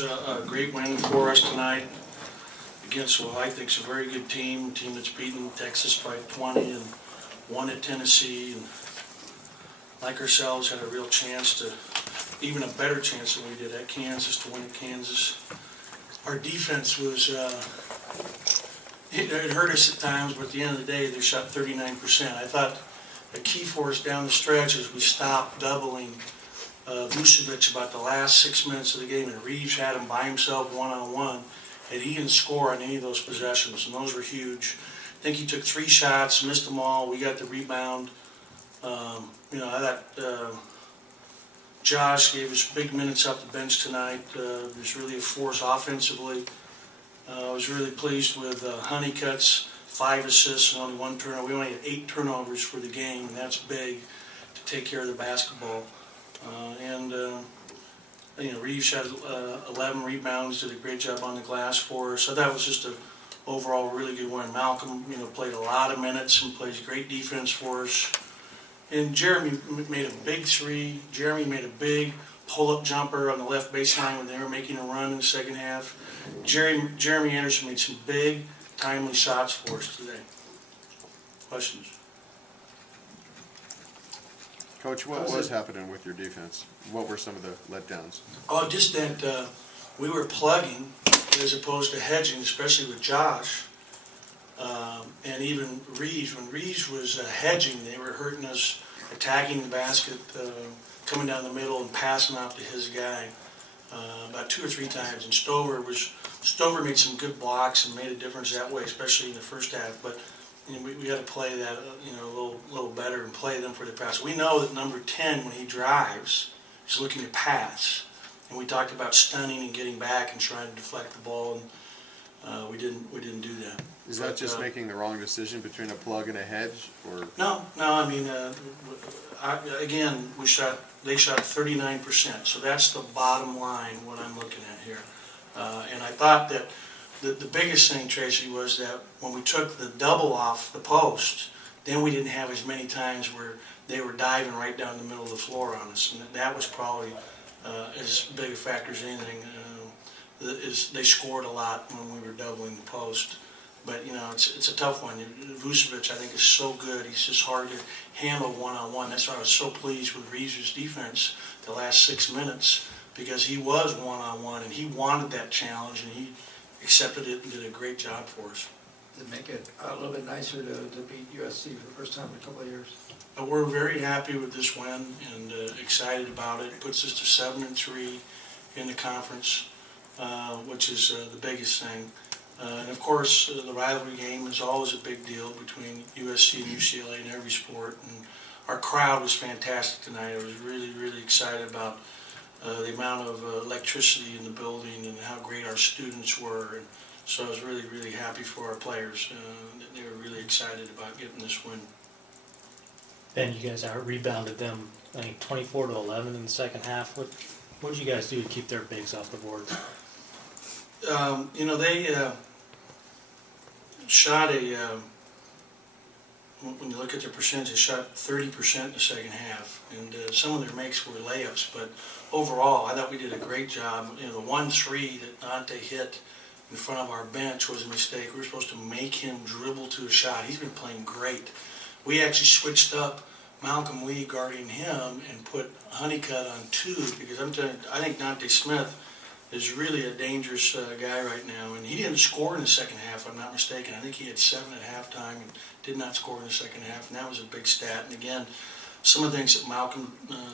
A great win for us tonight against what I think is a very good team, a team that's beaten Texas by 20 and won at Tennessee, and like ourselves had a real chance to, even a better chance than we did at Kansas, to win at Kansas. Our defense was, it hurt us at times, but at the end of the day they shot 39%. I thought the key for us down the stretch is we stopped doubling Vucevic about the last 6 minutes of the game, and Reeves had him by himself one-on-one, and he didn't score on any of those possessions, and those were huge. I think he took 3 shots, missed them all. We got the rebound. I thought Josh gave us big minutes off the bench tonight. He was really a force offensively. I was really pleased with Honeycutt's 5 assists and only 1 turnover. We only had 8 turnovers for the game, and that's big to take care of the basketball. Reeves had 11 rebounds, did a great job on the glass for us. So that was just an overall really good win. Malcolm, played a lot of minutes and plays great defense for us. And Jeremy made a big 3. Jeremy made a big pull-up jumper on the left baseline when they were making a run in the second half. Jeremy Anderson made some big, timely shots for us today. Questions? Coach, what was happening with your defense? What were some of the letdowns? Oh, just that we were plugging as opposed to hedging, especially with Josh and even Reeves. When Reeves was hedging, they were hurting us, attacking the basket, coming down the middle and passing off to his guy about 2 or 3 times. And Stover made some good blocks and made a difference that way, especially in the first half. But we got to play that a little better and play them for the pass. We know that number 10, when he drives, is looking to pass, and we talked about stunning and getting back and trying to deflect the ball, and we didn't do that. Is that just making the wrong decision between a plug and a hedge, or? No. I mean, they shot 39%, so that's the bottom line. What I'm looking at here, and I thought that. The biggest thing, Tracy, was that when we took the double off the post, then we didn't have as many times where they were diving right down the middle of the floor on us, and that was probably as big a factor as anything. They scored a lot when we were doubling the post, but it's a tough one. Vucevic, I think, is so good. He's just hard to handle one-on-one. That's why I was so pleased with Reeves' defense the last 6 minutes, because he was one-on-one and he wanted that challenge, and he accepted it and did a great job for us. To make it a little bit nicer to beat USC for the first time in a couple of years. We're very happy with this win and excited about it. It puts us to 7-3 in the conference, which is the biggest thing. And of course, the rivalry game is always a big deal between USC and UCLA in every sport. And our crowd was fantastic tonight. I was really, really excited about the amount of electricity in the building and how great our students were. And so I was really, really happy for our players. They were really excited about getting this win. Ben, you guys out-rebounded them, I think, 24-11 in the second half. What did you guys do to keep their bigs off the board? They shot when you look at their percentage, they shot 30% in the second half, and some of their makes were layups, but overall, I thought we did a great job. The 1-3 that Dante hit in front of our bench was a mistake. We were supposed to make him dribble to a shot. He's been playing great. We actually switched up Malcolm Lee guarding him and put Honeycutt on 2, because I'm telling you, I think Dante Smith is really a dangerous guy right now, and he didn't score in the second half, if I'm not mistaken. I think he had 7 at halftime and did not score in the second half, and that was a big stat. And again, some of the things that Malcolm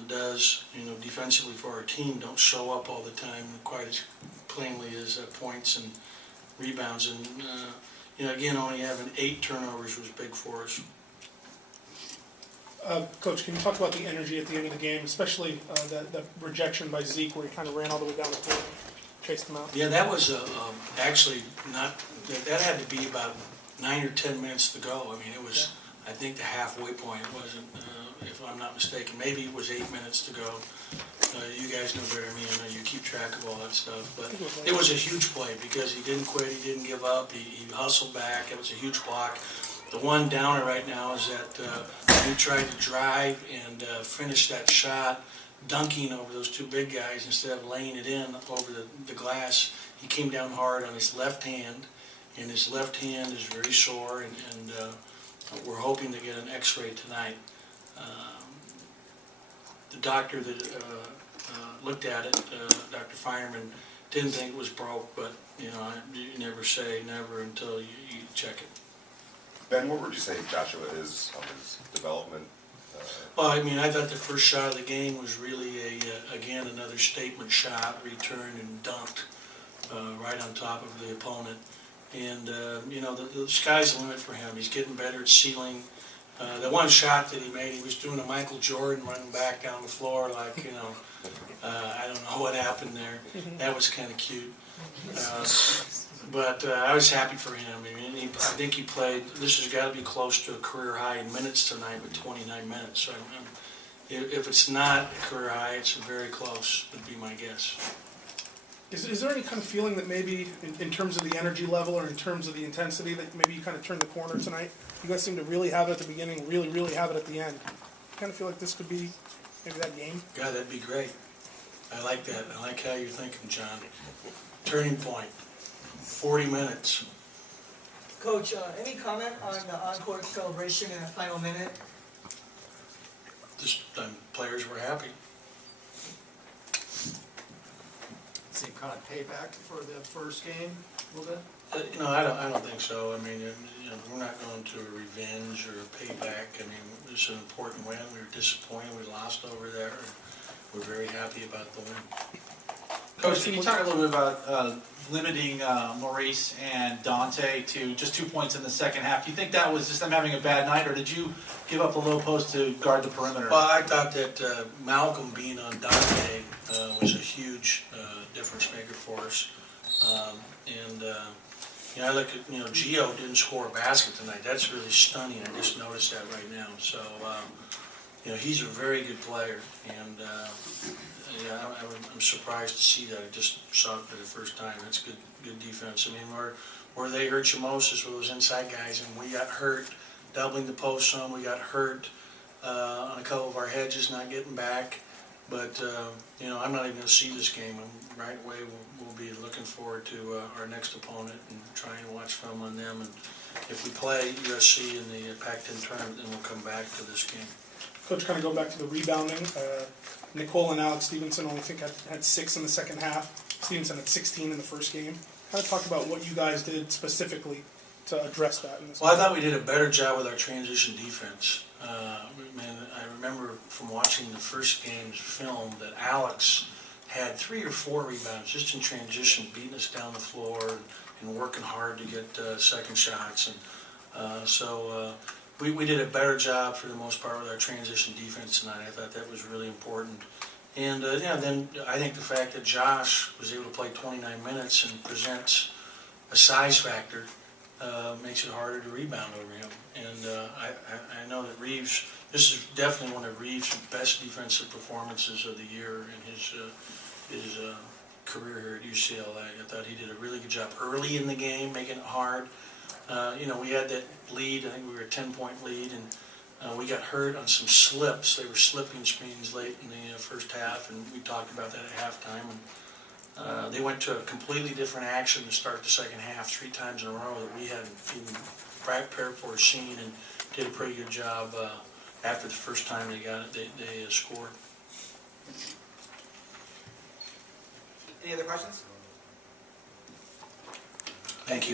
does, defensively for our team don't show up all the time quite as plainly as points and rebounds. And again, only having 8 turnovers was big for us. Coach, can you talk about the energy at the end of the game, especially the rejection by Zeke, where he kind of ran all the way down the court and chased him out? Yeah, that was actually not. That had to be about 9 or 10 minutes to go. I mean, it was. Yeah. I think the halfway point. It wasn't, if I'm not mistaken. Maybe it was 8 minutes to go. You guys know better than me. I know you keep track of all that stuff. But it was a huge play because he didn't quit. He didn't give up. He hustled back. It was a huge block. The one downer right now is that he tried to drive and finish that shot dunking over those two big guys instead of laying it in over the glass. He came down hard on his left hand, and his left hand is very sore, and we're hoping to get an x-ray tonight. The doctor that looked at it, Dr. Fireman, didn't think it was broke, but you never say never until you check it. Ben, what would you say Joshua is on his development? Well, I mean, I thought the first shot of the game was really again, another statement shot, returned and dunked right on top of the opponent. And, the sky's the limit for him. He's getting better at sealing. The one shot that he made, he was doing a Michael Jordan running back down the floor like, I don't know what happened there. That was kind of cute. But I was happy for him. I mean, I think he played, this has got to be close to a career high in minutes tonight with 29 minutes. So if it's not a career high, it's very close, would be my guess. Is there any kind of feeling that maybe, in terms of the energy level or in terms of the intensity, that maybe you kind of turned the corner tonight? You guys seem to really have it at the beginning, really, really have it at the end. You kind of feel like this could be maybe that game? Yeah, that'd be great. I like that. I like how you're thinking, John. Turning point, 40 minutes. Coach, any comment on the encore celebration in the final minute? Just players were happy. Same kind of payback for the first game, a little bit? I don't think so. I mean, we're not going to a revenge or a payback. I mean, it's an important win. We were disappointed. We lost over there. And we're very happy about the win. Coach, can you talk a little bit about limiting Maurice and Dante to just 2 points in the second half? Do you think that was just them having a bad night, or did you give up a low post to guard the perimeter? Well, I thought that Malcolm being on Dante was a huge difference maker for us. I look at, Gio didn't score a basket tonight. That's really stunning. I just noticed that right now. So, he's a very good player, and I'm surprised to see that. I just saw it for the first time. That's good defense. I mean, where they hurt you most is with those inside guys, and we got hurt doubling the post some. We got hurt on a couple of our hedges not getting back. But, I'm not even going to see this game. Right away, we'll be looking forward to our next opponent and trying to watch film on them. And if we play USC in the Pac-10 tournament, then we'll come back to this game. Coach, kind of go back to the rebounding. Nicole and Alex Stevenson only had 6 in the second half. Stevenson had 16 in the first game. Kind of talk about what you guys did specifically to address that in this game. Well, I thought we did a better job with our transition defense. I remember from watching the first game's film that Alex had 3 or 4 rebounds just in transition, beating us down the floor and working hard to get second shots. And so we did a better job for the most part with our transition defense tonight. I thought that was really important. And then I think the fact that Josh was able to play 29 minutes and presents a size factor makes it harder to rebound over him. And I know that Reeves, this is definitely one of Reeves' best defensive performances of the year in his career here at UCLA. I thought he did a really good job early in the game, making it hard. We had that lead. I think we were a 10-point lead, and we got hurt on some slips. They were slipping screens late in the first half, and we talked about that at halftime. And they went to a completely different action to start the second half 3 times in a row that we hadn't even prepared for or seen, and did a pretty good job after the first time they got it. They scored. Any other questions? Thank you.